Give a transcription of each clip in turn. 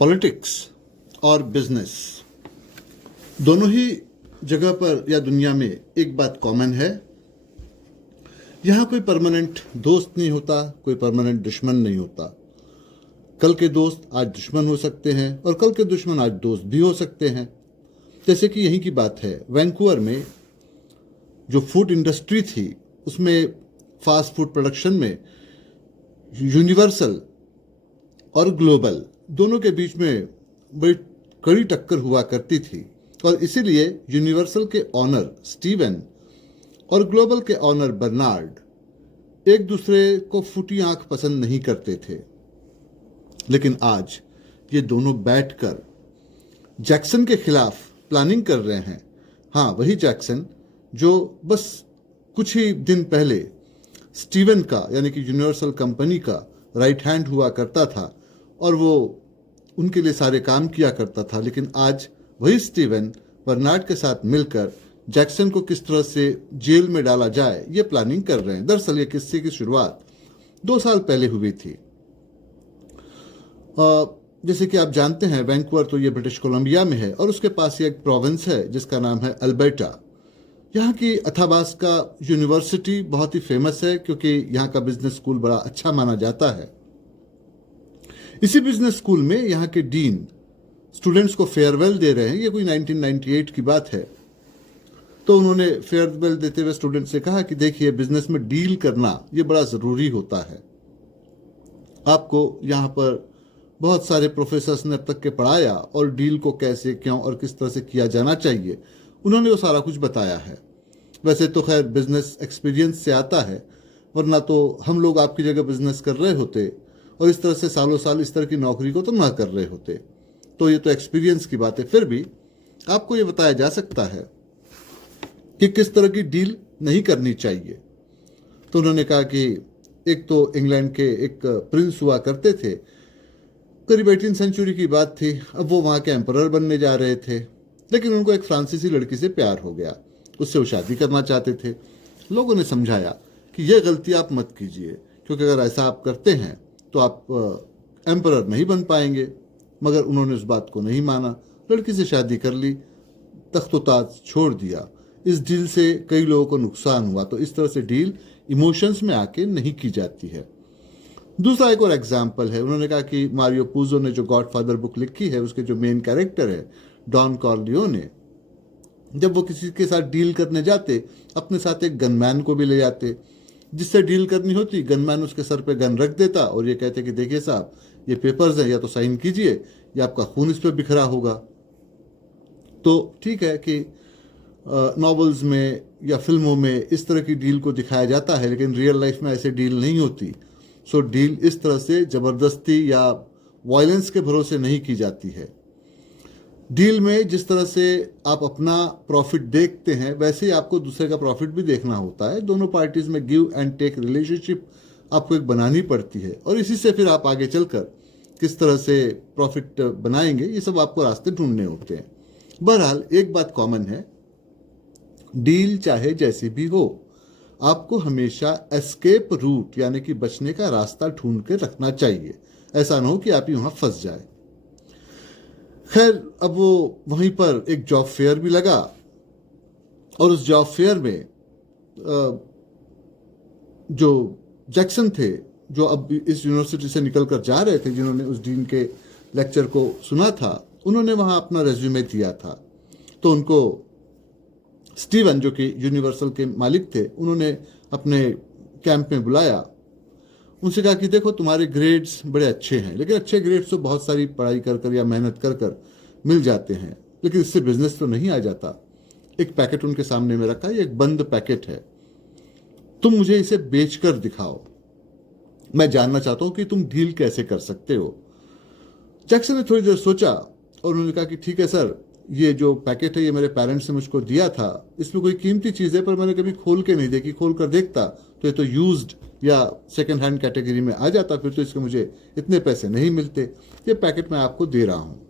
Politics और business दोनों ही जगह पर या दुनिया में एक बात कॉमन है। यहाँ कोई परमानेंट दोस्त नहीं होता, कोई परमानेंट दुश्मन नहीं होता। कल के दोस्त आज दुश्मन हो सकते हैं और कल के दुश्मन आज दोस्त भी हो सकते हैं। जैसे कि यहीं की बात है, वैंकूवर में जो फूड इंडस्ट्री थी उसमें फास्ट फूड प्रोडक्शन में यूनिवर्सल और ग्लोबल दोनों के बीच में बड़ी कड़ी टक्कर हुआ करती थी और इसीलिए यूनिवर्सल के ऑनर स्टीवन और ग्लोबल के ऑनर बर्नार्ड एक दूसरे को फूटी आंख पसंद नहीं करते थे। लेकिन आज ये दोनों बैठकर जैक्सन के खिलाफ प्लानिंग कर रहे हैं। हाँ, वही जैक्सन जो बस कुछ ही दिन पहले स्टीवन का यानी कि यूनिवर्सल कंपनी का राइट हैंड हुआ करता था और वो उनके लिए सारे काम किया करता था। लेकिन आज वही स्टीवन बर्नार्ड के साथ मिलकर जैक्सन को किस तरह से जेल में डाला जाए ये प्लानिंग कर रहे हैं। दरअसल ये किस्से की शुरुआत 2 साल पहले हुई थी। जैसे कि आप जानते हैं, वैंकूवर तो ये ब्रिटिश कोलंबिया में है और उसके पास ही एक प्रोविंस है जिसका नाम है अल्बर्टा। यहाँ की अथाबास्का यूनिवर्सिटी बहुत ही फेमस है क्योंकि यहाँ का बिजनेस स्कूल बड़ा अच्छा माना जाता है। इसी बिजनेस स्कूल में यहाँ के डीन स्टूडेंट्स को फेयरवेल दे रहे हैं। ये कोई 1998 की बात है। तो उन्होंने फेयरवेल देते हुए स्टूडेंट से कहा कि देखिए, बिजनेस में डील करना ये बड़ा ज़रूरी होता है। आपको यहाँ पर बहुत सारे प्रोफेसर्स ने अब तक के पढ़ाया और डील को कैसे, क्यों और किस तरह से किया जाना चाहिए उन्होंने वो सारा कुछ बताया है। वैसे तो खैर बिजनेस एक्सपीरियंस से आता है, वरना तो हम लोग आपकी जगह बिजनेस कर रहे होते और इस तरह से सालों साल इस तरह की नौकरी को तो ना कर रहे होते। तो ये तो एक्सपीरियंस की बात है। फिर भी आपको ये बताया जा सकता है कि किस तरह की डील नहीं करनी चाहिए। तो उन्होंने कहा कि एक तो इंग्लैंड के एक प्रिंस हुआ करते थे, करीब 18वीं सेंचुरी की बात थी। अब वो वहाँ के एम्परर बनने जा रहे थे, लेकिन उनको एक फ्रांसीसी लड़की से प्यार हो गया, उससे वो शादी करना चाहते थे। लोगों ने समझाया कि यह गलती आप मत कीजिए, क्योंकि अगर ऐसा आप करते हैं तो आप एम्परर नहीं बन पाएंगे। मगर उन्होंने उस बात को नहीं माना, लड़की से शादी कर ली, तख्त-ओ-ताज छोड़ दिया। इस डील से कई लोगों को नुकसान हुआ। तो इस तरह से डील इमोशंस में आके नहीं की जाती है। दूसरा एक और एग्जाम्पल है, उन्होंने कहा कि मारियो पूजो ने जो गॉडफादर बुक लिखी है उसके जो मेन कैरेक्टर है डॉन कॉर्लियोने, जब वो किसी के साथ डील करने जाते अपने साथ एक गनमैन को भी ले जाते। जिससे डील करनी होती गनमैन उसके सर पे गन रख देता और ये कहते कि देखिए साहब, ये पेपर्स हैं, या तो साइन कीजिए या आपका खून इस पर बिखरा होगा। तो ठीक है कि नॉवेल्स में या फिल्मों में इस तरह की डील को दिखाया जाता है, लेकिन रियल लाइफ में ऐसे डील नहीं होती। सो डील इस तरह से ज़बरदस्ती या वायलेंस के भरोसे नहीं की जाती है। डील में जिस तरह से आप अपना प्रॉफिट देखते हैं वैसे ही आपको दूसरे का प्रॉफिट भी देखना होता है। दोनों पार्टीज में गिव एंड टेक रिलेशनशिप आपको एक बनानी पड़ती है और इसी से फिर आप आगे चलकर किस तरह से प्रॉफिट बनाएंगे ये सब आपको रास्ते ढूंढने होते हैं। बहरहाल एक बात कॉमन है, डील चाहे जैसी भी हो, आपको हमेशा एस्केप रूट यानी कि बचने का रास्ता ढूंढ के रखना चाहिए। ऐसा ना हो कि आप ही वहां फंस जाए। खैर, अब वो वहीं पर एक जॉब फेयर भी लगा और उस जॉब फेयर में जो जैक्सन थे, जो अब इस यूनिवर्सिटी से निकल कर जा रहे थे, जिन्होंने उस डीन के लेक्चर को सुना था, उन्होंने वहां अपना रेज्यूमे दिया था। तो उनको स्टीवन, जो कि यूनिवर्सल के मालिक थे, उन्होंने अपने कैंप में बुलाया। उनसे कहा कि देखो, तुम्हारे ग्रेड्स बड़े अच्छे हैं, लेकिन अच्छे ग्रेड्स तो बहुत सारी पढ़ाई कर कर या मेहनत कर कर मिल जाते हैं, लेकिन इससे बिजनेस तो नहीं आ जाता। एक पैकेट उनके सामने में रखा है, ये एक बंद पैकेट है, तुम मुझे इसे बेचकर दिखाओ, मैं जानना चाहता हूं कि तुम डील कैसे कर सकते हो। जैक्सन ने थोड़ी देर सोचा और उन्होंने कहा कि ठीक है सर, ये जो पैकेट है ये मेरे पेरेंट्स ने मुझको दिया था, इसमें कोई कीमती चीज़ है पर मैंने कभी खोल के नहीं देखी। खोल कर देखता तो ये तो यूज्ड या सेकेंड हैंड कैटेगरी में आ जाता, फिर तो इसके मुझे इतने पैसे नहीं मिलते। ये पैकेट मैं आपको दे रहा हूँ,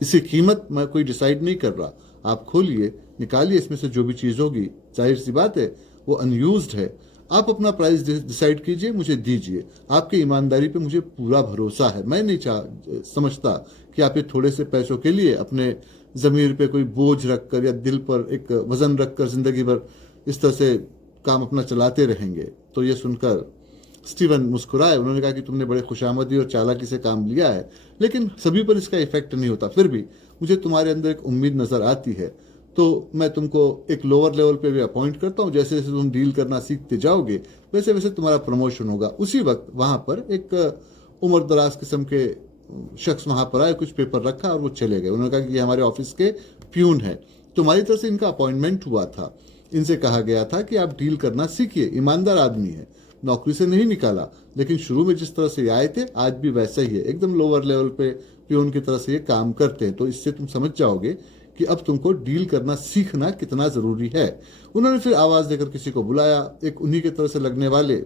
इसकी कीमत मैं कोई डिसाइड नहीं कर रहा, आप खोलिए, निकालिए इसमें से जो भी चीज़ होगी, जाहिर सी बात है वो अनयूज्ड है, आप अपना प्राइस डिसाइड कीजिए, मुझे दीजिए, आपकी ईमानदारी पे मुझे पूरा भरोसा है। मैं नहीं समझता कि आप ये थोड़े से पैसों के लिए अपने ज़मीर पे कोई बोझ रखकर या दिल पर एक वज़न रखकर ज़िंदगी भर इस तरह से काम अपना चलाते रहेंगे। तो ये सुनकर स्टीवन मुस्कुराए। उन्होंने कहा कि तुमने बड़े खुशामदी और चालाकी से काम लिया है, लेकिन सभी पर इसका इफेक्ट नहीं होता। फिर भी मुझे तुम्हारे अंदर एक उम्मीद नज़र आती है, तो मैं तुमको एक लोअर लेवल पे भी अपॉइंट करता हूँ। जैसे जैसे तुम डील करना सीखते जाओगे वैसे वैसे तुम्हारा प्रमोशन होगा। उसी वक्त वहाँ पर एक उम्र दराज किस्म के शख्स वहाँ पर आए, कुछ पेपर रखा और वो चले गए। उन्होंने कहा कि ये हमारे ऑफिस के प्यून है, तुम्हारी तरफ से इनका अपॉइंटमेंट हुआ था, इनसे कहा गया था कि आप डील करना सीखिए। ईमानदार आदमी है, नौकरी से नहीं निकाला, लेकिन शुरू में जिस तरह से आए थे आज भी वैसा ही है, एकदम लोअर लेवल पे प्यून की तरह से ये काम करते हैं। तो इससे तुम समझ जाओगे कि अब तुमको डील करना सीखना कितना ज़रूरी है। उन्होंने फिर आवाज़ देकर किसी को बुलाया। एक उन्हीं की तरह से लगने वाले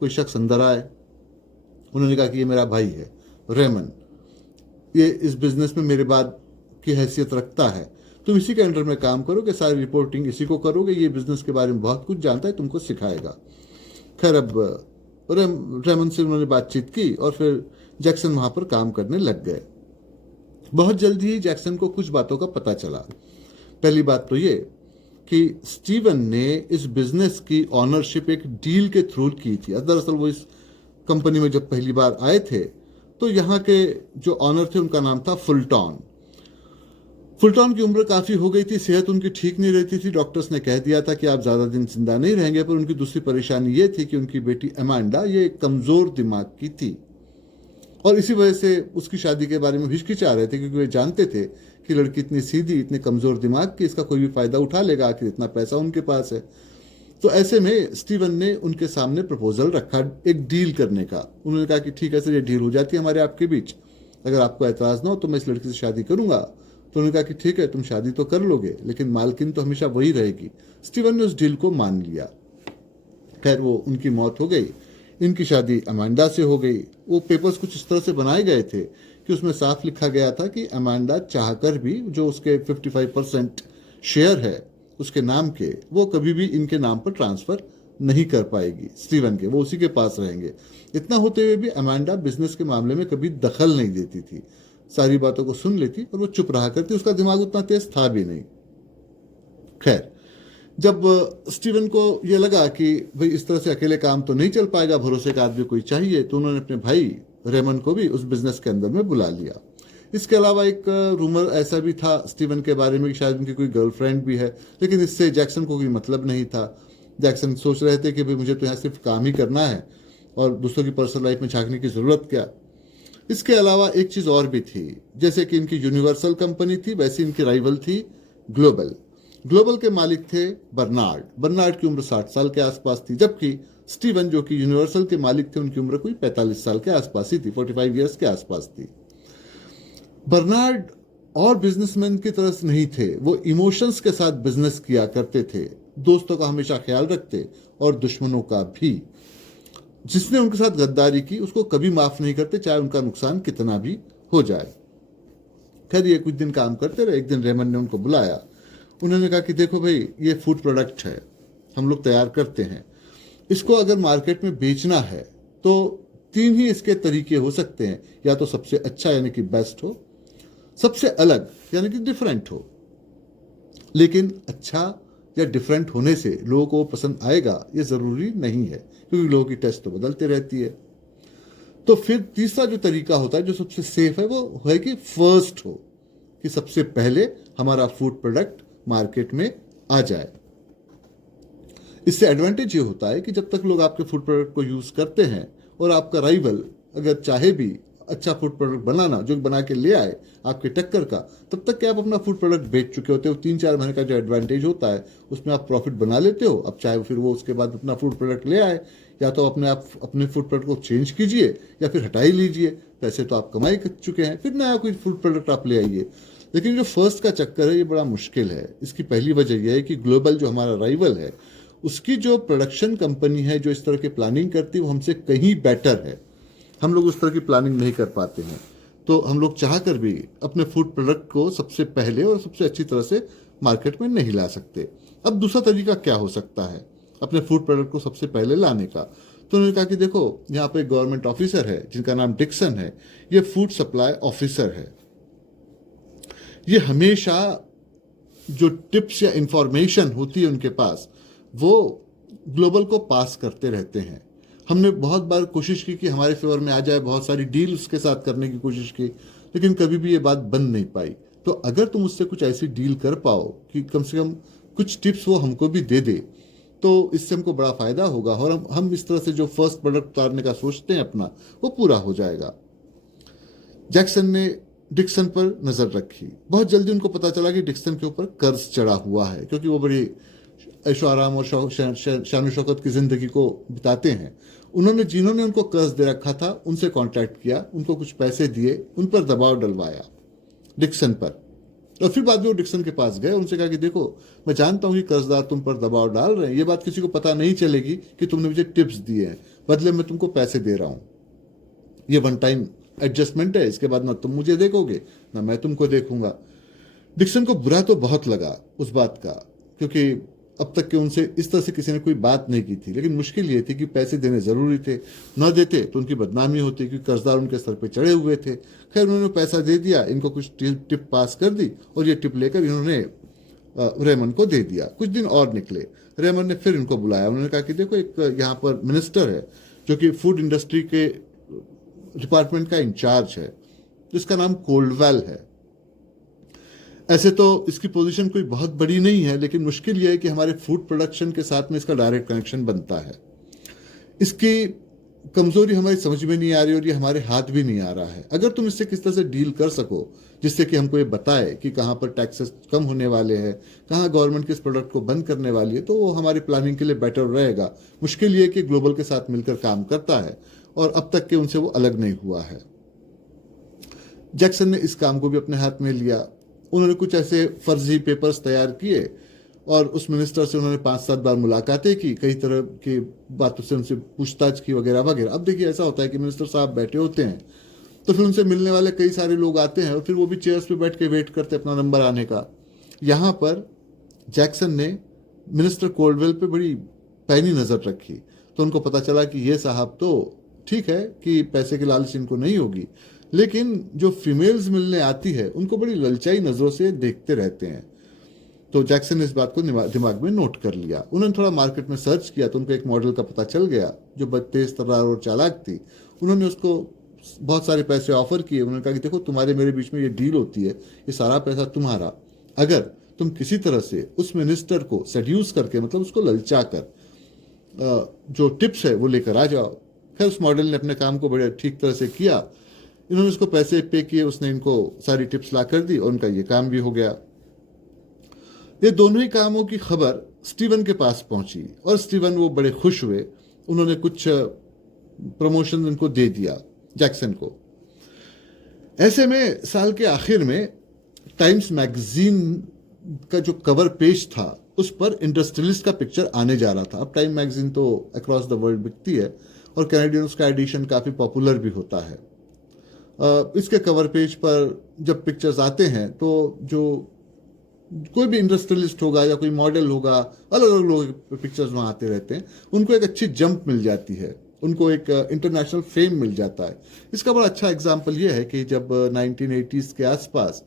कोई शख्स अंदर आए। उन्होंने कहा कि ये मेरा भाई है रेमन, ये इस बिजनेस में मेरे बाद की हैसियत रखता है, तुम इसी के अंडर में काम करोगे, सारी रिपोर्टिंग इसी को करोगे, ये बिजनेस के बारे में बहुत कुछ जानता है, तुमको सिखाएगा। खैर अब रेमन से उन्होंने बातचीत की और फिर जैक्सन वहाँ पर काम करने लग गए। बहुत जल्दी ही जैक्सन को कुछ बातों का पता चला। पहली बात तो ये कि स्टीवन ने इस बिजनेस की ऑनरशिप एक डील के थ्रू की थी। दरअसल वो इस कंपनी में जब पहली बार आए थे तो यहाँ के जो ऑनर थे उनका नाम था फुलटॉन। फुलटॉन की उम्र काफ़ी हो गई थी, सेहत उनकी ठीक नहीं रहती थी। डॉक्टर्स ने कह दिया था कि आप ज़्यादा दिन जिंदा नहीं रहेंगे। पर उनकी दूसरी परेशानी ये थी कि उनकी बेटी अमांडा ये कमज़ोर दिमाग की थी और इसी वजह से उसकी शादी के बारे में हिचकिचा रहे थे, क्योंकि वे जानते थे कि लड़की इतनी सीधी, इतने कमज़ोर दिमाग की, इसका कोई भी फ़ायदा उठा लेगा, आखिर इतना पैसा उनके पास है। तो ऐसे में स्टीवन ने उनके सामने प्रपोजल रखा एक डील करने का। उन्होंने कहा कि ठीक है सर, ये डील हो जाती है हमारे आपके बीच, अगर आपको एतराज़ ना हो तो मैं इस लड़की से शादी करूंगा। तो उन्होंने कहा कि ठीक है, तुम शादी तो कर लोगे, लेकिन मालकिन तो हमेशा वही रहेगी। स्टीवन ने उस डील को मान लिया। खैर वो उनकी मौत हो गई, इनकी शादी अमांडा से हो गई। वो पेपर्स कुछ इस तरह से बनाए गए थे कि उसमें साफ लिखा गया था कि अमांडा चाहकर भी जो उसके 55% शेयर है उसके नाम के, वो कभी भी इनके नाम पर ट्रांसफ़र नहीं कर पाएगी स्टीवन के, वो उसी के पास रहेंगे। इतना होते हुए भी अमांडा बिजनेस के मामले में कभी दखल नहीं देती थी, सारी बातों को सुन लेती और वो चुप रहा करती, उसका दिमाग उतना तेज था भी नहीं। खैर जब स्टीवन को ये लगा कि भाई इस तरह से अकेले काम तो नहीं चल पाएगा, भरोसे का आदमी कोई चाहिए, तो उन्होंने अपने भाई रेमन को भी उस बिजनेस के अंदर में बुला लिया। इसके अलावा एक रूमर ऐसा भी था स्टीवन के बारे में कि शायद उनकी कोई गर्लफ्रेंड भी है, लेकिन इससे जैक्सन को कोई मतलब नहीं था। जैक्सन सोच रहे थे कि भाई मुझे तो यहाँ सिर्फ काम ही करना है और दूसरों की पर्सनल लाइफ में झांकने की ज़रूरत क्या। इसके अलावा एक चीज़ और भी थी, जैसे कि इनकी यूनिवर्सल कंपनी थी वैसे इनकी राइवल थी ग्लोबल। ग्लोबल के मालिक थे बर्नार्ड की उम्र 60 साल के आसपास थी, जबकि स्टीवन जो कि यूनिवर्सल के मालिक थे उनकी उम्र कोई 45 साल के आसपास ही थी, 45 ईयर्स के आसपास थी। बर्नार्ड और बिजनेसमैन की तरह से नहीं थे, वो इमोशंस के साथ बिजनेस किया करते थे, दोस्तों का हमेशा ख्याल रखते और दुश्मनों का भी। जिसने उनके साथ गद्दारी की उसको कभी माफ नहीं करते, चाहे उनका नुकसान कितना भी हो जाए। खैर ये कुछ दिन काम करते रहे। एक दिन रेमन ने उनको बुलाया। उन्होंने कहा कि देखो भाई, ये फूड प्रोडक्ट है, हम लोग तैयार करते हैं, इसको अगर मार्केट में बेचना है तो 3 ही इसके तरीके हो सकते हैं, या तो सबसे अच्छा यानी कि बेस्ट हो, सबसे अलग यानी कि डिफरेंट हो। लेकिन अच्छा या डिफरेंट होने से लोगों को पसंद आएगा ये ज़रूरी नहीं है, क्योंकि लोगों की टेस्ट तो बदलते रहती है। तो फिर तीसरा जो तरीका होता है जो सबसे सेफ है वो है कि फर्स्ट हो, कि सबसे पहले हमारा फूड प्रोडक्ट मार्केट में आ जाए। इससे एडवांटेज ये होता है कि जब तक लोग आपके फूड प्रोडक्ट को यूज़ करते हैं और आपका राइवल अगर चाहे भी अच्छा फूड प्रोडक्ट बनाना जो बना के ले आए आपके टक्कर का, तब तक कि आप अपना फूड प्रोडक्ट बेच चुके होते हो। 3-4 महीने का जो एडवांटेज होता है उसमें आप प्रॉफिट बना लेते हो। अब चाहे फिर वो उसके बाद अपना फूड प्रोडक्ट ले आए, या तो आप अपने फूड प्रोडक्ट को चेंज कीजिए या फिर हटा ही लीजिए, पैसे तो आप कमाई कर चुके हैं, फिर नया कोई फूड प्रोडक्ट आप ले आइए। लेकिन जो फर्स्ट का चक्कर है ये बड़ा मुश्किल है। इसकी पहली वजह यह है कि ग्लोबल जो हमारा राइवल है उसकी जो प्रोडक्शन कंपनी है जो इस तरह की प्लानिंग करती है वो हमसे कहीं बेटर है। हम लोग उस तरह की प्लानिंग नहीं कर पाते हैं, तो हम लोग चाह कर भी अपने फूड प्रोडक्ट को सबसे पहले और सबसे अच्छी तरह से मार्केट में नहीं ला सकते। अब दूसरा तरीका क्या हो सकता है? अपने फूड प्रोडक्ट को सबसे पहले लाने का। तो उन्होंने कहा कि देखो यहाँ पे एक गवर्नमेंट ऑफिसर है जिनका नाम डिक्सन है, ये फूड सप्लाई ऑफिसर है, ये हमेशा जो टिप्स या इंफॉर्मेशन होती है उनके पास वो ग्लोबल को पास करते रहते हैं। हमने बहुत बार कोशिश की कि हमारे फेवर में आ जाए, बहुत सारी डील उसके साथ करने की कोशिश की, लेकिन कभी भी ये बात बन नहीं पाई। तो अगर तुम उससे कुछ ऐसी डील कर पाओ कि कम से कम कुछ टिप्स वो हमको भी दे दे, तो इससे हमको बड़ा फायदा होगा और हम इस तरह से जो फर्स्ट प्रोडक्ट उतारने का सोचते हैं अपना, वो पूरा हो जाएगा। जैक्सन ने डिक्सन पर नजर रखी। बहुत जल्दी उनको पता चला कि डिक्सन के ऊपर कर्ज चढ़ा हुआ है, क्योंकि वो बड़ी ऐशो आराम और शान शौकत की जिंदगी को बिताते हैं। जिन्होंने उनको कर्ज दे रखा था उनसे कांटेक्ट किया, उनको कुछ पैसे दिए, उन पर दबाव डलवाया डिक्सन पर, और फिर बाद में वो डिक्सन के पास गए, उनसे कहा कि देखो मैं जानता हूं कि कर्जदार तुम पर दबाव डाल रहे हैं, ये बात किसी को पता नहीं चलेगी कि तुमने मुझे टिप्स दिए हैं, बदले में तुमको पैसे दे रहा हूं, ये वन टाइम एडजस्टमेंट है, इसके बाद ना तुम मुझे देखोगे ना मैं तुमको देखूंगा। डिक्सन को बुरा तो बहुत लगा उस बात का, क्योंकि अब तक के उनसे इस तरह से किसी ने कोई बात नहीं की थी, लेकिन मुश्किल ये थी कि पैसे देने जरूरी थे, न देते तो उनकी बदनामी होती, क्योंकि कर्जदार उनके सर पे चढ़े हुए थे। खैर उन्होंने पैसा दे दिया, इनको कुछ टिप पास कर दी और ये टिप लेकर इन्होंने रेमंड को दे दिया। कुछ दिन और निकले, रेमंड ने फिर इनको बुलाया, उन्होंने कहा कि देखो एक यहाँ पर मिनिस्टर है जो कि फूड इंडस्ट्री के डिपार्टमेंट का इंचार्ज है, जिसका नाम कोल्डवेल है। ऐसे तो इसकी पोजीशन कोई बहुत बड़ी नहीं है, लेकिन मुश्किल यह है कि हमारे फूड प्रोडक्शन के साथ में इसका डायरेक्ट कनेक्शन बनता है। इसकी कमजोरी हमारी समझ में नहीं आ रही और ये हमारे हाथ भी नहीं आ रहा है। अगर तुम इससे किस तरह से डील कर सको जिससे कि हमको ये बताए कि कहाँ पर टैक्सेस कम होने वाले हैं, कहाँ गवर्नमेंट किस प्रोडक्ट को बंद करने वाली है, तो वो हमारी प्लानिंग के लिए बेटर रहेगा। मुश्किल ये कि ग्लोबल के साथ मिलकर काम करता है और अब तक के उनसे वो अलग नहीं हुआ है। जैक्सन ने इस काम को भी अपने हाथ में लिया। उन्होंने कुछ ऐसे फर्जी पेपर्स तैयार किए और उस मिनिस्टर से उन्होंने 5-7 बार मुलाकातें की, कई तरह की बातों से उनसे पूछताछ की वगैरह वगैरह। अब देखिए ऐसा होता है कि मिनिस्टर साहब बैठे होते हैं तो फिर उनसे मिलने वाले कई सारे लोग आते हैं और फिर वो भी चेयर्स पे बैठ के वेट करते अपना नंबर आने का। यहाँ पर जैक्सन ने मिनिस्टर कोल्डवेल पे बड़ी पैनी नजर रखी, तो उनको पता चला कि ये साहब तो ठीक है कि पैसे की लालच इनको नहीं होगी, लेकिन जो फीमेल्स मिलने आती है उनको बड़ी ललचाई नजरों से देखते रहते हैं। तो जैक्सन ने इस बात को दिमाग में नोट कर लिया। उन्होंने थोड़ा मार्केट में सर्च किया तो उनको एक मॉडल का पता चल गया जो तेज तर्रार और चालाक थी। उन्होंने उसको बहुत सारे पैसे ऑफर किए। उन्होंने कहा कि देखो तुम्हारे मेरे बीच में ये डील होती है, ये सारा पैसा तुम्हारा, अगर तुम किसी तरह से उस मिनिस्टर को सेड्यूस करके, मतलब उसको ललचा कर जो टिप्स है वो लेकर आ जाओ। खैर उस मॉडल ने अपने काम को बड़े ठीक तरह से किया। इन्होंने उसको पैसे पे किए, उसने इनको सारी टिप्स ला कर दी और उनका ये काम भी हो गया। ये दोनों ही कामों की खबर स्टीवन के पास पहुंची और स्टीवन वो बड़े खुश हुए। उन्होंने कुछ प्रमोशन इनको दे दिया जैक्सन को। ऐसे में साल के आखिर में टाइम्स मैगजीन का जो कवर पेज था उस पर इंडस्ट्रियलिस्ट का पिक्चर आने जा रहा था। अब टाइम मैगजीन तो अक्रॉस द वर्ल्ड बिकती है और कैनेडियन उसका एडिशन काफ़ी पॉपुलर भी होता है। इसके कवर पेज पर जब पिक्चर्स आते हैं तो जो कोई भी इंडस्ट्रियलिस्ट होगा या कोई मॉडल होगा, अलग अलग लोग पिक्चर्स वहाँ आते रहते हैं, उनको एक अच्छी जंप मिल जाती है, उनको एक इंटरनेशनल फेम मिल जाता है। इसका बड़ा अच्छा एग्जाम्पल ये है कि जब 1980s के आसपास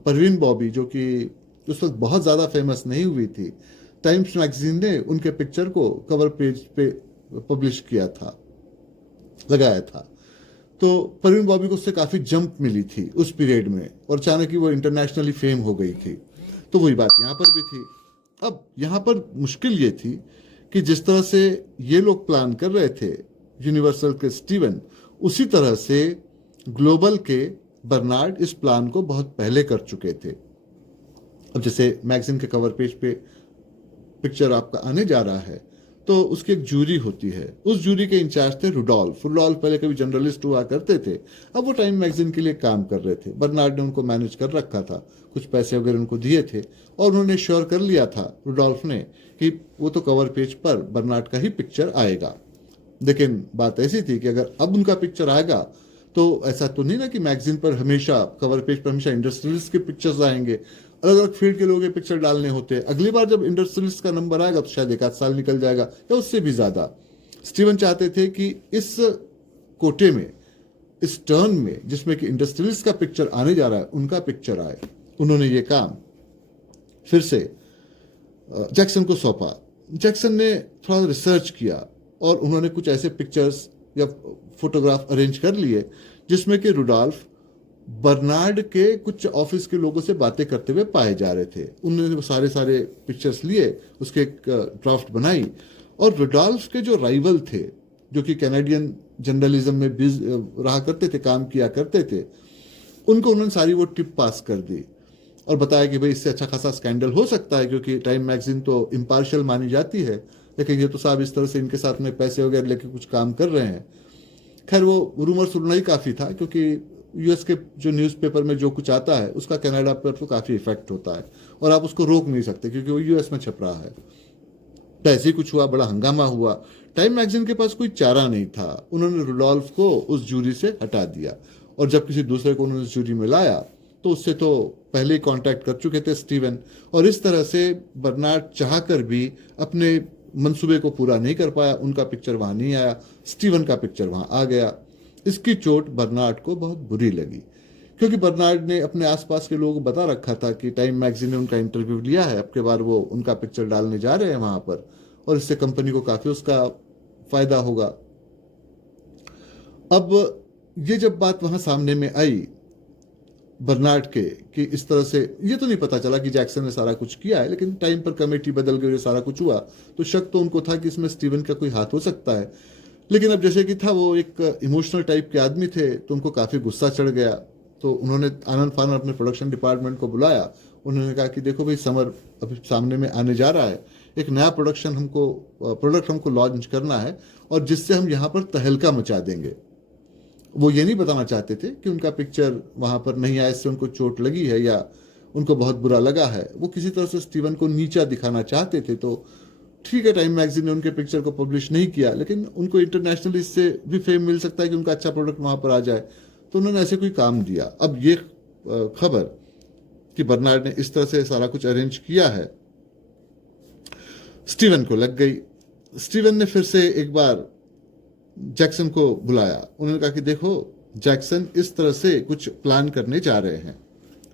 परवीन बॉबी, जो कि उस वक्त बहुत ज़्यादा फेमस नहीं हुई थी, टाइम्स मैगजीन ने उनके पिक्चर को कवर पेज पे पब्लिश किया था, लगाया था। तो परवीन बॉबी को उससे काफ़ी जंप मिली थी उस पीरियड में और अचानक ही वो इंटरनेशनली फेम हो गई थी। तो वही बात यहाँ पर भी थी। अब यहाँ पर मुश्किल ये थी कि जिस तरह से ये लोग प्लान कर रहे थे यूनिवर्सल के स्टीवन, उसी तरह से ग्लोबल के बर्नार्ड इस प्लान को बहुत पहले कर चुके थे। अब जैसे मैगजीन के कवर पेज पे पिक्चर आपका आने जा रहा है तो उसकी एक जूरी होती है। उस जूरी के इंचार्ज थे रुडोल्फ। पहले कभी जर्नलिस्ट हुआ करते थे, अब वो टाइम मैगजीन के लिए काम कर रहे थे। बर्नार्ड ने उनको मैनेज कर रखा था, कुछ पैसे वगैरह उनको दिए थे और उन्होंने श्योर कर लिया था रुडोल्फ ने कि वो तो कवर पेज पर बर्नार्ड का ही पिक्चर आएगा। लेकिन बात ऐसी थी कि अगर अब उनका पिक्चर आएगा तो ऐसा तो नहीं ना कि मैगजीन पर हमेशा कवर पेज पर हमेशा इंडस्ट्रियलिस्ट के पिक्चर्स आएंगे। अलग अलग फील्ड के लोगों के पिक्चर डालने होते हैं। अगली बार जब इंडस्ट्रियलिस्ट का नंबर आएगा तो शायद 1 आध साल निकल जाएगा या उससे भी ज्यादा। स्टीवन चाहते थे कि इस कोटे में, इस टर्न में जिसमें कि इंडस्ट्रियलिस्ट का पिक्चर आने जा रहा है, उनका पिक्चर आए। उन्होंने ये काम फिर से जैक्सन को सौंपा। जैक्सन ने थोड़ा रिसर्च किया और उन्होंने कुछ ऐसे पिक्चर्स या फोटोग्राफ अरेंज कर लिए जिसमें कि रुडॉल्फ बर्नार्ड के कुछ ऑफिस के लोगों से बातें करते हुए पाए जा रहे थे। उन्होंने वो सारे पिक्चर्स लिए, उसके एक ड्राफ्ट बनाई और रुडॉल्फ के जो राइवल थे, जो कि कैनेडियन जर्नलिज्म में रहा करते थे, काम किया करते थे, उनको उन्होंने सारी वो टिप पास कर दी और बताया कि भाई इससे अच्छा खासा स्कैंडल हो सकता है, क्योंकि टाइम मैगजीन तो इम्पार्शियल मानी जाती है, लेकिन ये तो साहब इस तरह से इनके साथ में पैसे वगैरह लेके कुछ काम कर रहे हैं। खैर वो रूमर सुनना ही काफ़ी था, क्योंकि यूएस के जो न्यूज़पेपर में जो कुछ आता है उसका कनाडा पर तो काफ़ी इफेक्ट होता है और आप उसको रोक नहीं सकते क्योंकि वो यूएस में छप रहा है। तो ऐसे ही कुछ हुआ, बड़ा हंगामा हुआ। टाइम मैगजीन के पास कोई चारा नहीं था, उन्होंने रुडॉल्फ को उस जूरी से हटा दिया और जब किसी दूसरे को उन्होंने उस जूरी में लाया तो उससे तो पहले ही कांटेक्ट कर चुके थे स्टीवन, और इस तरह से बर्नार्ड चाहकर भी अपने मंसूबे को पूरा नहीं कर पाया। उनका पिक्चर वहां नहीं आया, स्टीवन का पिक्चर वहां आ गया। इसकी चोट बर्नार्ड को बहुत बुरी लगी, क्योंकि बर्नार्ड ने अपने आसपास के लोगों को बता रखा था कि टाइम मैगजीन ने उनका इंटरव्यू लिया है, अब के बार वो उनका पिक्चर डालने जा रहे हैं वहां पर, और इससे कंपनी को काफी उसका फायदा होगा। अब ये जब बात वहां सामने में आई बर्नार्ड के कि इस तरह से, ये तो नहीं पता चला कि जैक्सन ने सारा कुछ किया है, लेकिन टाइम पर कमेटी बदल गई, सारा कुछ हुआ, तो शक तो उनको था कि इसमें स्टीवन का कोई हाथ हो सकता है। लेकिन अब जैसे कि था, वो एक इमोशनल टाइप के आदमी थे, तो उनको काफ़ी गुस्सा चढ़ गया। तो उन्होंने आनंद फानन अपने प्रोडक्शन डिपार्टमेंट को बुलाया। उन्होंने कहा कि देखो भाई, समर अभी सामने में आने जा रहा है, एक नया प्रोडक्ट हमको लॉन्च करना है और जिससे हम यहाँ पर तहलका मचा देंगे। वो ये नहीं बताना चाहते थे कि उनका पिक्चर वहाँ पर नहीं आया, इससे उनको चोट लगी है या उनको बहुत बुरा लगा है। वो किसी तरह से स्टीवन को नीचा दिखाना चाहते थे। तो ठीक है, टाइम मैगजीन ने उनके पिक्चर को पब्लिश नहीं किया, लेकिन उनको इंटरनेशनली इससे भी फेम मिल सकता है कि उनका अच्छा प्रोडक्ट वहाँ पर आ जाए, तो उन्होंने ऐसे कोई काम दिया। अब ये खबर कि बर्नार्ड ने इस तरह से सारा कुछ अरेंज किया है, स्टीवन को लग गई। स्टीवन ने फिर से एक बार जैक्सन को बुलाया। उन्होंने कहा कि देखो जैक्सन, इस तरह से कुछ प्लान करने जा रहे हैं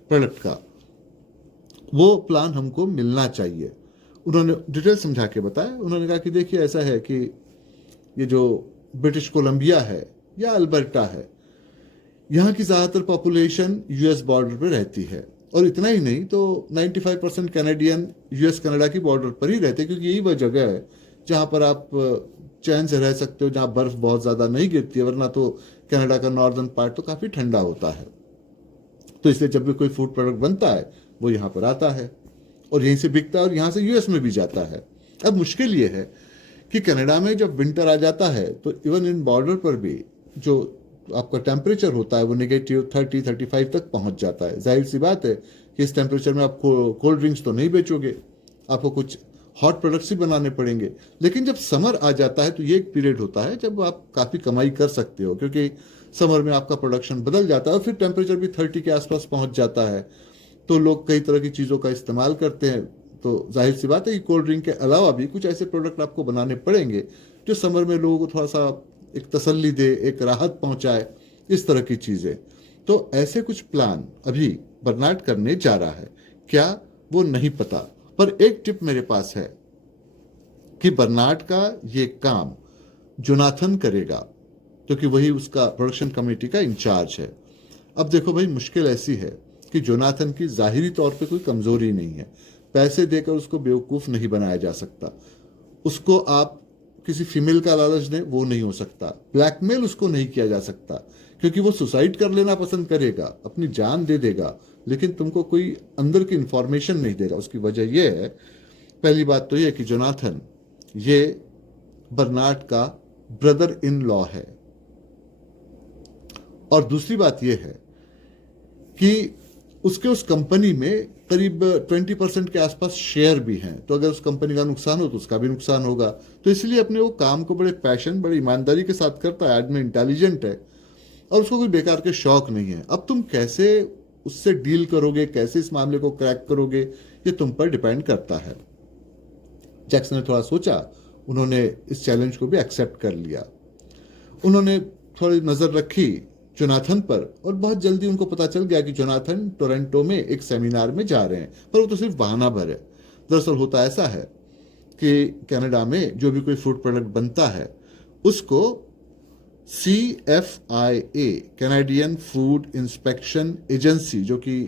प्रोडक्ट का, वो प्लान हमको मिलना चाहिए। उन्होंने डिटेल समझा के बताया। उन्होंने कहा कि देखिए ऐसा है कि ये जो ब्रिटिश कोलंबिया है या अल्बर्टा है, यहाँ की ज़्यादातर पॉपुलेशन यूएस बॉर्डर पर रहती है, और इतना ही नहीं तो 95% कैनेडियन यूएस कनाडा की बॉर्डर पर ही रहते हैं, क्योंकि यही वह जगह है जहाँ पर आप चैन से रह सकते हो, जहाँ बर्फ बहुत ज़्यादा नहीं गिरती है, वरना तो कनाडा का नॉर्दर्न पार्ट तो काफ़ी ठंडा होता है। तो इसलिए जब भी कोई फूड प्रोडक्ट बनता है वो यहाँ पर आता है और यहीं से बिकता है और यहाँ से यूएस में भी जाता है। अब मुश्किल ये है कि कनाडा में जब विंटर आ जाता है तो इवन इन बॉर्डर पर भी जो आपका टेम्परेचर होता है वो -30-35 तक पहुंच जाता है। जाहिर सी बात है कि इस टेम्परेचर में आप कोल्ड ड्रिंक्स तो नहीं बेचोगे, आपको कुछ हॉट प्रोडक्ट्स ही बनाने पड़ेंगे। लेकिन जब समर आ जाता है तो ये एक पीरियड होता है जब आप काफ़ी कमाई कर सकते हो, क्योंकि समर में आपका प्रोडक्शन बदल जाता है और फिर टेम्परेचर भी 30 के आसपास पहुंच जाता है, तो लोग कई तरह की चीज़ों का इस्तेमाल करते हैं। तो जाहिर सी बात है कि कोल्ड ड्रिंक के अलावा भी कुछ ऐसे प्रोडक्ट आपको बनाने पड़ेंगे जो समर में लोगों को थोड़ा सा एक तसल्ली दे, एक राहत पहुंचाए, इस तरह की चीज़ें। तो ऐसे कुछ प्लान अभी बर्नार्ड करने जा रहा है, क्या वो नहीं पता। पर एक टिप मेरे पास है कि बर्नार्ड का ये काम जोनाथन करेगा, क्योंकि वही उसका प्रोडक्शन कमेटी का इंचार्ज है। अब देखो भाई, मुश्किल ऐसी है कि जोनाथन की जाहिरी तौर पे कोई कमजोरी नहीं है, पैसे देकर उसको बेवकूफ़ नहीं बनाया जा सकता, उसको आप किसी फीमेल का लालच दें वो नहीं हो सकता, ब्लैकमेल उसको नहीं किया जा सकता, क्योंकि वो सुसाइड कर लेना पसंद करेगा, अपनी जान दे देगा, लेकिन तुमको कोई अंदर की इंफॉर्मेशन नहीं देगा। उसकी वजह यह है, पहली बात तो यह कि जोनाथन ये बर्नार्ड का ब्रदर इन लॉ है, और दूसरी बात यह है कि उसके उस कंपनी में करीब 20% के आसपास शेयर भी हैं, तो अगर उस कंपनी का नुकसान हो तो उसका भी नुकसान होगा। तो इसलिए अपने वो काम को बड़े पैशन, बड़ी ईमानदारी के साथ करता है, आदमी इंटेलिजेंट है और उसको कोई बेकार के शौक नहीं है। अब तुम कैसे उससे डील करोगे, कैसे इस मामले को क्रैक करोगे, ये तुम पर डिपेंड करता है। जैक्सन ने थोड़ा सोचा, उन्होंने इस चैलेंज को भी एक्सेप्ट कर लिया। उन्होंने थोड़ी नज़र रखी जोनाथन पर और बहुत जल्दी उनको पता चल गया कि जोनाथन टोरंटो में एक सेमिनार में जा रहे हैं, पर वो तो सिर्फ बहाना भर है। दरअसल होता ऐसा है कि कनाडा में जो भी कोई फूड प्रोडक्ट बनता है उसको CFIA, Canadian food inspection agency, जो कि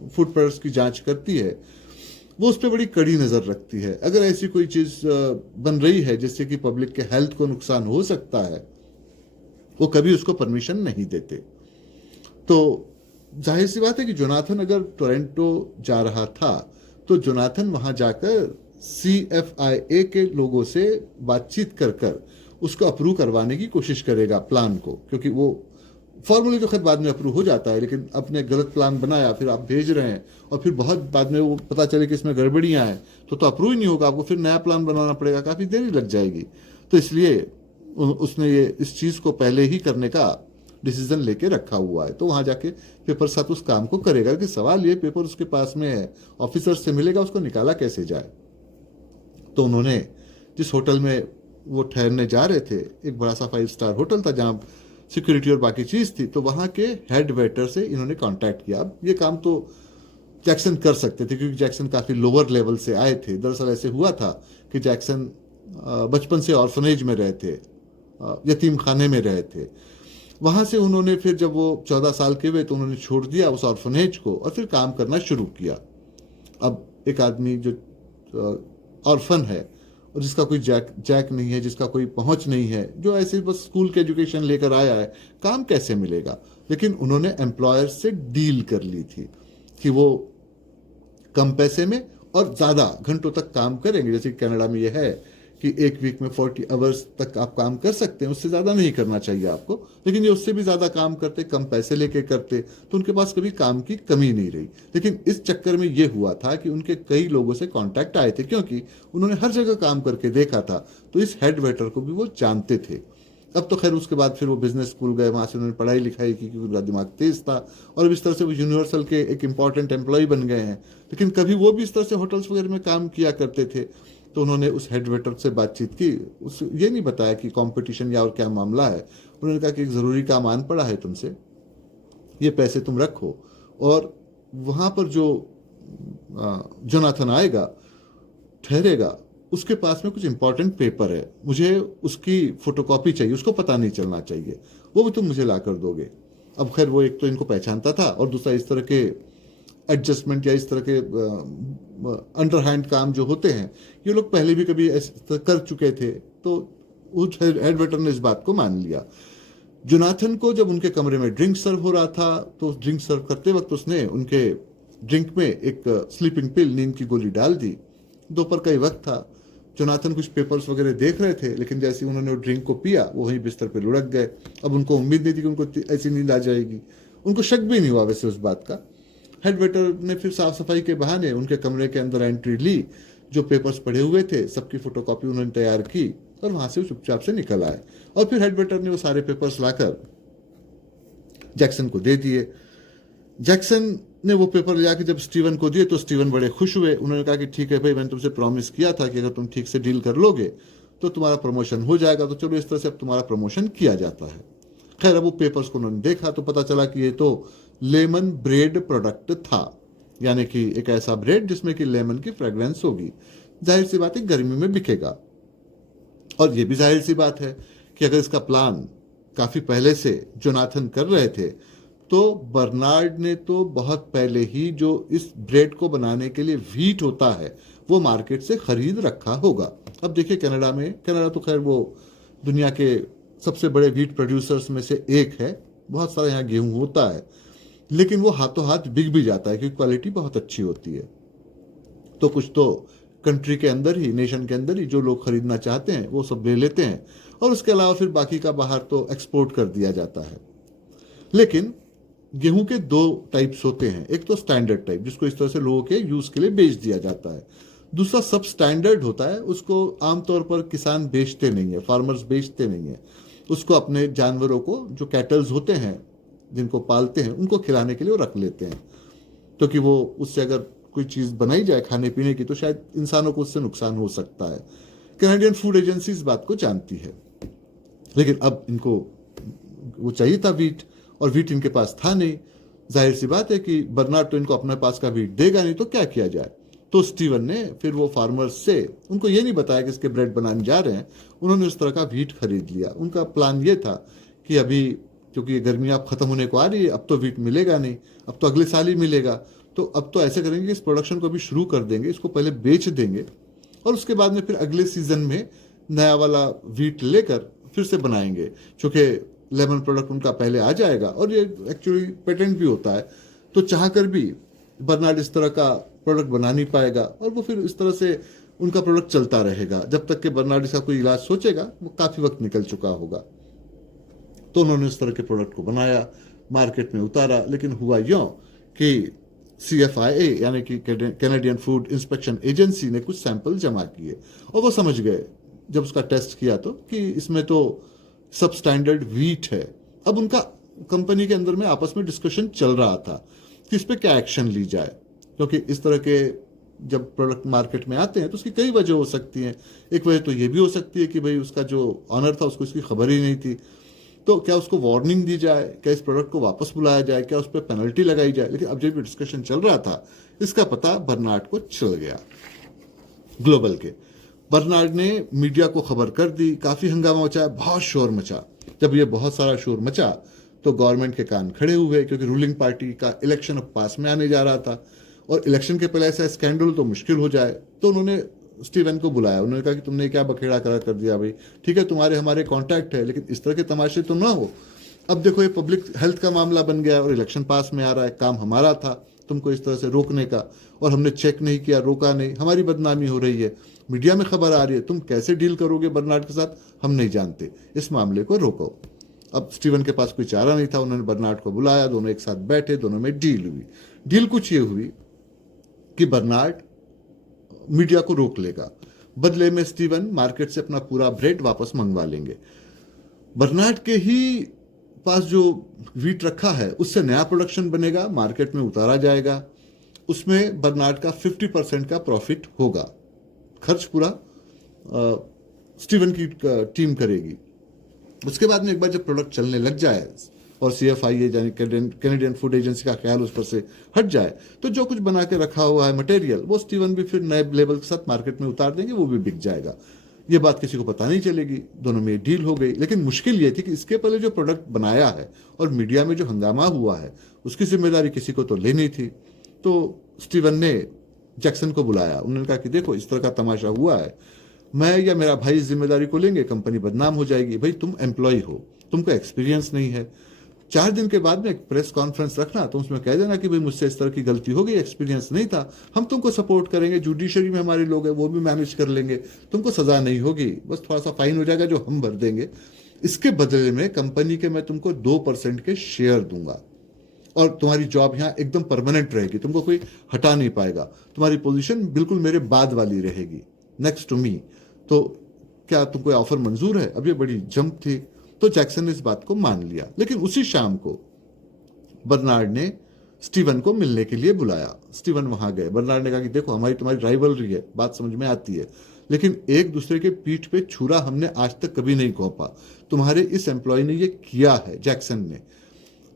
फूड प्रोडक्ट्स की जांच करती है, वो उस पर बड़ी कड़ी नज़र रखती है। अगर ऐसी कोई चीज़ बन रही है जिससे कि पब्लिक के हेल्थ को नुकसान हो सकता है, वो कभी उसको परमिशन नहीं देते। तो जाहिर सी बात है कि जोनाथन अगर टोरंटो जा रहा था तो जोनाथन वहां जाकर CFIA के लोगों से बातचीत कर कर उसको अप्रूव करवाने की कोशिश करेगा प्लान को, क्योंकि वो फॉर्मली तो खैर बाद में अप्रूव हो जाता है, लेकिन अपने गलत प्लान बनाया, फिर आप भेज रहे हैं और फिर बहुत बाद में वो पता चले कि इसमें गड़बड़ियां हैं तो अप्रूव ही नहीं होगा, आपको फिर नया प्लान बनाना पड़ेगा, काफ़ी देरी लग जाएगी। तो इसलिए उसने ये इस चीज़ को पहले ही करने का डिसीजन लेके रखा हुआ है। तो वहाँ जाके पेपर साथ उस काम को करेगा कि सवाल ये, पेपर उसके पास में है, ऑफिसर से मिलेगा, उसको निकाला कैसे जाए। तो उन्होंने जिस होटल में वो ठहरने जा रहे थे, एक बड़ा सा 5 स्टार होटल था जहाँ सिक्योरिटी और बाकी चीज़ थी, तो वहाँ के हेड वेटर से इन्होंने कांटेक्ट किया। अब ये काम तो जैक्सन कर सकते थे क्योंकि जैक्सन काफ़ी लोअर लेवल से आए थे। दरअसल ऐसे हुआ था कि जैक्सन बचपन से ऑर्फनेज में रहे थे, यतीम खाने में रहे थे। वहाँ से उन्होंने फिर जब वो 14 साल के हुए तो उन्होंने छोड़ दिया उस ऑर्फनेज को और फिर काम करना शुरू किया। अब एक आदमी जो ऑर्फन है और जिसका कोई जैक नहीं है, जिसका कोई पहुंच नहीं है, जो ऐसे बस स्कूल के एजुकेशन लेकर आया है, काम कैसे मिलेगा। लेकिन उन्होंने एम्प्लॉयर से डील कर ली थी कि वो कम पैसे में और ज़्यादा घंटों तक काम करेंगे। जैसे कनाडा में यह है कि एक वीक में 40 आवर्स तक आप काम कर सकते हैं, उससे ज़्यादा नहीं करना चाहिए आपको, लेकिन ये उससे भी ज़्यादा काम करते, कम पैसे लेके करते, तो उनके पास कभी काम की कमी नहीं रही। लेकिन इस चक्कर में ये हुआ था कि उनके कई लोगों से कांटेक्ट आए थे, क्योंकि उन्होंने हर जगह काम करके देखा था, तो इस हेड वेटर को भी वो जानते थे। अब तो खैर उसके बाद फिर वो बिजनेस स्कूल गए, वहाँ से उन्होंने पढ़ाई लिखाई की क्योंकि उनका दिमाग तेज था, और इस तरह से वो यूनिवर्सल के एक इंपॉर्टेंट एम्प्लॉय बन गए हैं। लेकिन कभी वो भी इस तरह से होटल्स वगैरह में काम किया करते थे। तो उन्होंने उस हेड वेटर से बातचीत की, उस ये नहीं बताया कि कंपटीशन या और क्या मामला है। उन्होंने कहा कि एक ज़रूरी काम आन पड़ा है तुमसे, ये पैसे तुम रखो, और वहाँ पर जो जोनाथन आएगा, ठहरेगा, उसके पास में कुछ इंपॉर्टेंट पेपर है, मुझे उसकी फोटोकॉपी चाहिए, उसको पता नहीं चलना चाहिए, वो भी तुम मुझे ला कर दोगे। अब खैर वो एक तो इनको पहचानता था और दूसरा इस तरह के एडजस्टमेंट या इस तरह के अंडरहैंड काम जो होते हैं ये लोग पहले भी कभी कर चुके थे। तो उस हेड वेटर ने इस बात को मान लिया। जोनाथन को जब उनके कमरे में ड्रिंक सर्व हो रहा था तो ड्रिंक सर्व करते वक्त उसने उनके ड्रिंक में एक स्लीपिंग पिल, नींद की गोली डाल दी। दोपहर का ही वक्त था, जोनाथन कुछ पेपर्स वगैरह देख रहे थे, लेकिन जैसे ही उन्होंने वो ड्रिंक को पिया वो वहीं बिस्तर पर लुढ़क गए। अब उनको उम्मीद नहीं थी कि उनको ऐसी नींद आ जाएगी, उनको शक भी नहीं हुआ वैसे उस बात का। हेड वेटर ने फिर साफ सफाई के बहाने उनके कमरे के अंदर एंट्री ली, जो पेपर्स पड़े हुए थे सबकी फोटोकॉपी उन्होंने तैयार की और वहां से चुपचाप से निकल आए। और फिर हेड वेटर ने वो सारे पेपर्स लाकर जैक्सन को दे दिए। जैक्सन ने वो पेपर ले आके जब स्टीवन को दिए तो स्टीवन बड़े खुश हुए। उन्होंने कहा कि ठीक है भाई, मैंने तुमसे प्रॉमिस किया था कि अगर तुम ठीक से डील कर लोगे तो तुम्हारा प्रमोशन हो जाएगा, तो चलो इस तरह से अब तुम्हारा प्रमोशन किया जाता है। खैर अब वो पेपर्स को उन्होंने देखा तो पता चला कि ये तो लेमन ब्रेड प्रोडक्ट था, यानी कि एक ऐसा ब्रेड जिसमें कि लेमन की फ्रेग्रेंस होगी। जाहिर सी बात है गर्मी में बिकेगा, और ये भी जाहिर सी बात है कि अगर इसका प्लान काफ़ी पहले से जोनाथन कर रहे थे तो बर्नार्ड ने तो बहुत पहले ही जो इस ब्रेड को बनाने के लिए व्हीट होता है वो मार्केट से खरीद रखा होगा। अब देखिए कनाडा तो खैर वो दुनिया के सबसे बड़े व्हीट प्रोड्यूसर्स में से एक है, बहुत सारा यहाँ गेहूँ होता है, लेकिन वो हाथों हाथ बिक भी जाता है क्योंकि क्वालिटी बहुत अच्छी होती है। तो कुछ तो कंट्री के अंदर ही, नेशन के अंदर ही जो लोग खरीदना चाहते हैं वो सब ले लेते हैं, और उसके अलावा फिर बाकी का बाहर तो एक्सपोर्ट कर दिया जाता है। लेकिन गेहूं के 2 टाइप्स होते हैं, एक तो स्टैंडर्ड टाइप जिसको इस तरह से लोगों के यूज के लिए बेच दिया जाता है, दूसरा सब स्टैंडर्ड होता है, उसको आमतौर पर किसान बेचते नहीं है, फार्मर्स बेचते नहीं है, उसको अपने जानवरों को जो कैटल्स होते हैं जिनको पालते हैं उनको खिलाने के लिए वो रख लेते हैं। क्योंकि वो उससे अगर कोई चीज़ बनाई जाए खाने पीने की तो शायद इंसानों को उससे नुकसान हो सकता है। कैनेडियन फूड एजेंसी इस बात को जानती है, लेकिन अब इनको वो चाहिए था वीट, और वीट इनके पास था नहीं। जाहिर सी बात है कि बर्नार्ड तो इनको अपने पास का वीट देगा नहीं, तो क्या किया जाए। तो स्टीवन ने फिर वो फार्मर्स से, उनको ये नहीं बताया कि इसके ब्रेड बनाने जा रहे हैं, उन्होंने उस तरह का वीट खरीद लिया। उनका प्लान ये था कि अभी क्योंकि गर्मियाँ अब खत्म होने को आ रही है, अब तो वीट मिलेगा नहीं, अब तो अगले साल ही मिलेगा, तो अब तो ऐसे करेंगे कि इस प्रोडक्शन को भी शुरू कर देंगे, इसको पहले बेच देंगे और उसके बाद में फिर अगले सीजन में नया वाला वीट लेकर फिर से बनाएंगे। चूँकि लेमन प्रोडक्ट उनका पहले आ जाएगा और ये एक्चुअली पेटेंट भी होता है, तो चाह कर भी बर्नार्ड इस तरह का प्रोडक्ट बना नहीं पाएगा, और वो फिर इस तरह से उनका प्रोडक्ट चलता रहेगा जब तक कि बर्नार्ड इसका कोई इलाज सोचेगा। वो काफ़ी वक्त निकल चुका होगा। तो उन्होंने इस तरह के प्रोडक्ट को बनाया, मार्केट में उतारा, लेकिन हुआ यूँ कि CFIA यानी कि कैनेडियन फूड इंस्पेक्शन एजेंसी ने कुछ सैंपल जमा किए और वो समझ गए जब उसका टेस्ट किया तो कि इसमें तो सब स्टैंडर्ड वीट है। अब उनका कंपनी के अंदर में आपस में डिस्कशन चल रहा था कि इस पर क्या एक्शन ली जाए, क्योंकि इस तरह के जब प्रोडक्ट मार्केट में आते हैं तो उसकी कई वजह हो सकती हैं। एक वजह तो ये भी हो सकती है कि भाई उसका जो ऑनर था उसको इसकी खबर ही नहीं थी, तो क्या उसको वार्निंग दी जाए, क्या इस प्रोडक्ट को वापस बुलाया जाए, क्या उस पर पेनल्टी लगाई जाए। लेकिन अब जब डिस्कशन चल रहा था, इसका पता बर्नार्ड को चल गया। ग्लोबल के बर्नार्ड ने मीडिया को खबर कर दी, काफ़ी हंगामा मचा, बहुत शोर मचा। जब ये बहुत सारा शोर मचा तो गवर्नमेंट के कान खड़े हुए, क्योंकि रूलिंग पार्टी का इलेक्शन अब पास में आने जा रहा था और इलेक्शन के पहले ऐसा स्कैंडल तो मुश्किल हो जाए। तो उन्होंने स्टीवन को बुलाया, उन्होंने कहा कि तुमने क्या बखेड़ा करा कर दिया भाई, ठीक है तुम्हारे हमारे कॉन्टैक्ट है, लेकिन इस तरह के तमाशे तो ना हो। अब देखो ये पब्लिक हेल्थ का मामला बन गया और इलेक्शन पास में आ रहा है, काम हमारा था तुमको इस तरह से रोकने का, और हमने चेक नहीं किया, रोका नहीं, हमारी बदनामी हो रही है, मीडिया में खबर आ रही है, तुम कैसे डील करोगे बर्नार्ड के साथ हम नहीं जानते, इस मामले को रोको। अब स्टीवन के पास कोई चारा नहीं था, उन्होंने बर्नार्ड को बुलाया, दोनों एक साथ बैठे, दोनों में डील हुई। डील कुछ ये हुई कि बर्नार्ड मीडिया को रोक लेगा, बदले में स्टीवन मार्केट से अपना पूरा ब्रेड वापस मंगवा लेंगे। बर्नार्ड के ही पास जो वीट रखा है उससे नया प्रोडक्शन बनेगा, मार्केट में उतारा जाएगा, उसमें बर्नार्ड का 50% का प्रॉफिट होगा। खर्च पूरा स्टीवन की टीम करेगी। उसके बाद में एक बार जब प्रोडक्ट चलने लग जाए और CFIA यानी कैनेडियन फूड एजेंसी का ख्याल उस पर से हट जाए, तो जो कुछ बना के रखा हुआ है मटेरियल वो स्टीवन भी फिर नए लेवल के साथ मार्केट में उतार देंगे, वो भी बिक जाएगा। ये बात किसी को पता नहीं चलेगी, दोनों में डील हो गई। लेकिन मुश्किल ये थी कि इसके पहले जो प्रोडक्ट बनाया है और मीडिया में जो हंगामा हुआ है उसकी जिम्मेदारी किसी को तो लेनी थी। तो स्टीवन ने जैक्सन को बुलाया, उन्होंने कहा कि देखो इस तरह का तमाशा हुआ है, मैं या मेरा भाई इस जिम्मेदारी को लेंगे, कंपनी बदनाम हो जाएगी। भाई तुम एम्प्लॉय हो, तुमको एक्सपीरियंस नहीं है, 4 दिन के बाद में एक प्रेस कॉन्फ्रेंस रखना, तो उसमें कह देना कि भाई मुझसे इस तरह की गलती हो गई, एक्सपीरियंस नहीं था, हम तुमको सपोर्ट करेंगे, जुडिशरी में हमारे लोग हैं वो भी मैनेज कर लेंगे, तुमको सजा नहीं होगी, बस थोड़ा सा फाइन हो जाएगा जो हम भर देंगे, इसके बदले में कंपनी के मैं तुमको 2% के शेयर दूंगा और तुम्हारी जॉब यहाँ एकदम परमानेंट रहेगी, तुमको कोई हटा नहीं पाएगा, तुम्हारी पोजीशन बिल्कुल मेरे बाद वाली रहेगी, नेक्स्ट टू मी। तो क्या तुमको ऑफर मंजूर है? अब ये बड़ी जंप थी, तो जैक्सन ने इस बात को मान लिया। लेकिन उसी शाम को बर्नार्ड ने स्टीवन को मिलने के लिए बुलाया। स्टीवन वहां गए, बर्नार्ड ने कहा कि देखो हमारी तुम्हारी राइवलरी है, बात समझ में आती है, लेकिन एक दूसरे के पीठ पे छुरा हमने आज तक कभी नहीं घोंपा, तुम्हारे इस एम्प्लॉय ने ये किया है, जैक्सन ने,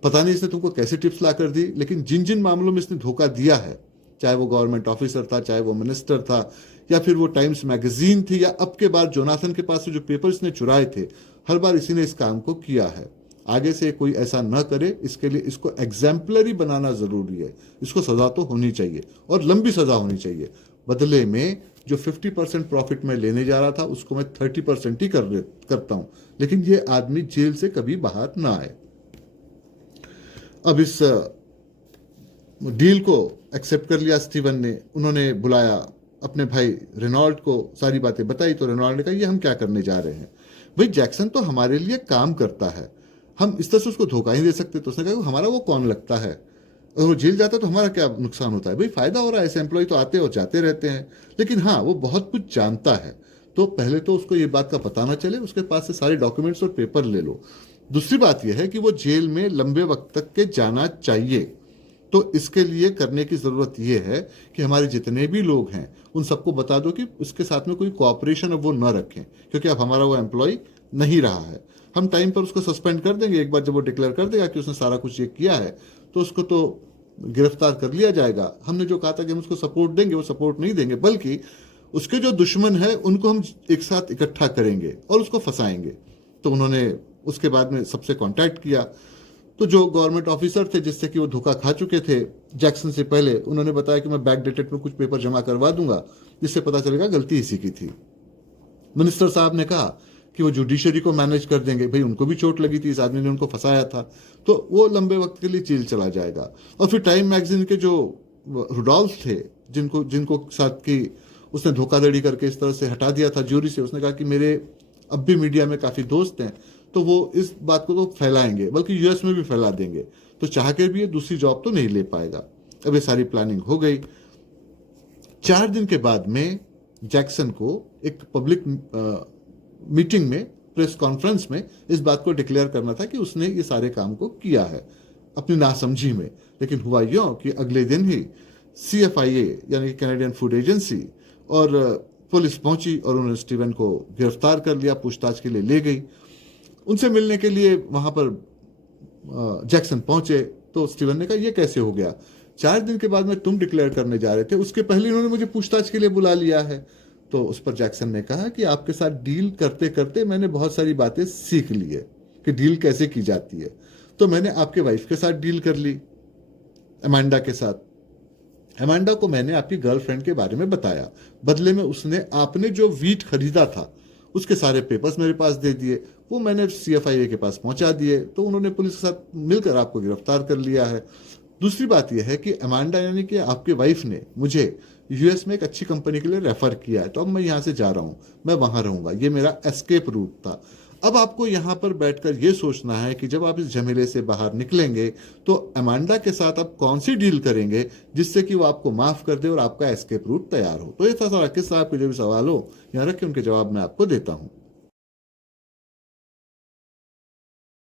पता नहीं इसने तुमको कैसे टिप्स ला कर दी, लेकिन जिन जिन मामलों में इसने धोखा दिया है, चाहे वो गवर्नमेंट ऑफिसर था, चाहे वो मिनिस्टर था, या फिर वो टाइम्स मैगजीन थी, या अब के बाद जोनाथन के पास से जो पेपर इसने चुराए थे, हर बार इसी ने इस काम को किया है। आगे से कोई ऐसा न करे, इसके लिए इसको एग्जाम्पलरी बनाना जरूरी है, इसको सजा तो होनी चाहिए और लंबी सजा होनी चाहिए। बदले में जो 50% प्रॉफिट मैं लेने जा रहा था उसको मैं 30% ही करता हूं, लेकिन ये आदमी जेल से कभी बाहर ना आए। अब इस डील को एक्सेप्ट कर लिया स्टीवन ने, उन्होंने बुलाया अपने भाई रेनॉल्ड को, सारी बातें बताई, तो रेनॉल्ड ने कहा ये हम क्या करने जा रहे हैं, भाई जैक्सन तो हमारे लिए काम करता है, हम इस तरह से उसको धोखा ही दे सकते। तो उसने कहा हमारा वो कौन लगता है, अगर वो जेल जाता तो हमारा क्या नुकसान होता है, भाई फायदा हो रहा है, ऐसे एम्प्लॉय तो आते और जाते रहते हैं, लेकिन हाँ वो बहुत कुछ जानता है, तो पहले तो उसको ये बात का पता ना चले, उसके पास से सारे डॉक्यूमेंट्स और पेपर ले लो। दूसरी बात यह है कि वो जेल में लंबे वक्त तक के जाना चाहिए, तो इसके लिए करने की ज़रूरत ये है कि हमारे जितने भी लोग हैं उन सबको बता दो कि उसके साथ में कोई कोऑपरेशन अब वो न रखें, क्योंकि अब हमारा वो एम्प्लॉय नहीं रहा है। हम टाइम पर उसको सस्पेंड कर देंगे, एक बार जब वो डिक्लेयर कर देगा कि उसने सारा कुछ ये किया है तो उसको तो गिरफ्तार कर लिया जाएगा। हमने जो कहा था कि हम उसको सपोर्ट देंगे, वो सपोर्ट नहीं देंगे, बल्कि उसके जो दुश्मन है उनको हम एक साथ इकट्ठा करेंगे और उसको फंसाएंगे। तो उन्होंने उसके बाद में सबसे कांटेक्ट किया। तो जो गवर्नमेंट ऑफिसर थे जिससे कि वो धोखा खा चुके थे जैक्सन से पहले, उन्होंने बताया कि मैं बैक डेटेड में कुछ पेपर जमा करवा दूंगा जिससे पता चलेगा गलती इसी की थी। मिनिस्टर साहब ने कहा कि वो जुडिशरी को मैनेज कर देंगे, भाई उनको भी चोट लगी थी, इस आदमी ने उनको फंसाया था, तो वो लंबे वक्त के लिए जेल चला जाएगा। और फिर टाइम मैगजीन के जो रुडॉल्फ थे जिनको जिनको साथ की उसने धोखाधड़ी करके इस तरह से हटा दिया था ज्यूरी से, उसने कहा कि मेरे अब भी मीडिया में काफ़ी दोस्त हैं, तो वो इस बात को तो फैलाएंगे, बल्कि यूएस में भी फैला देंगे, तो चाह के भी ये दूसरी जॉब तो नहीं ले पाएगा। अब ये सारी प्लानिंग हो गई। 4 दिन के बाद में जैक्सन को एक पब्लिक मीटिंग में, प्रेस कॉन्फ्रेंस में इस बात को डिक्लेयर करना था कि उसने ये सारे काम को किया है अपनी नासमझी में। लेकिन हुआ यूं कि अगले दिन ही CFIA यानी कैनेडियन फूड एजेंसी और पुलिस पहुंची और उन्होंने स्टीवन को गिरफ्तार कर लिया, पूछताछ के लिए ले गई। उनसे मिलने के लिए वहां पर जैक्सन पहुंचे तो स्टीवन ने कहा ये कैसे हो गया, 4 दिन के बाद में तुम डिक्लेयर करने जा रहे थे, उसके पहले इन्होंने मुझे पूछताछ के लिए बुला लिया है। तो उस पर जैक्सन ने कहा कि आपके साथ डील करते करते मैंने बहुत सारी बातें सीख ली है कि डील कैसे की जाती है। तो मैंने आपके वाइफ के साथ डील कर ली, अमांडा के साथ। अमांडा को मैंने आपकी गर्लफ्रेंड के बारे में बताया, बदले में उसने आपने जो वीट खरीदा था उसके सारे पेपर्स मेरे पास दे दिए, वो मैंने CFIA के पास पहुंचा दिए, तो उन्होंने पुलिस के साथ मिलकर आपको गिरफ्तार कर लिया है। दूसरी बात यह है कि अमांडा यानी कि आपके वाइफ ने मुझे यूएस में एक अच्छी कंपनी के लिए रेफर किया है, तो अब मैं यहाँ से जा रहा हूँ, मैं वहाँ रहूँगा, ये मेरा एस्केप रूट था। अब आपको यहाँ पर बैठकर ये सोचना है कि जब आप इस झमेले से बाहर निकलेंगे तो अमांडा के साथ आप कौन सी डील करेंगे जिससे कि वो आपको माफ कर दे और आपका एस्केप रूट तैयार हो। तो ये था सारा किस्सा। आपके जो भी सवाल हो यहाँ रख के उनके जवाब मैं आपको देता हूँ।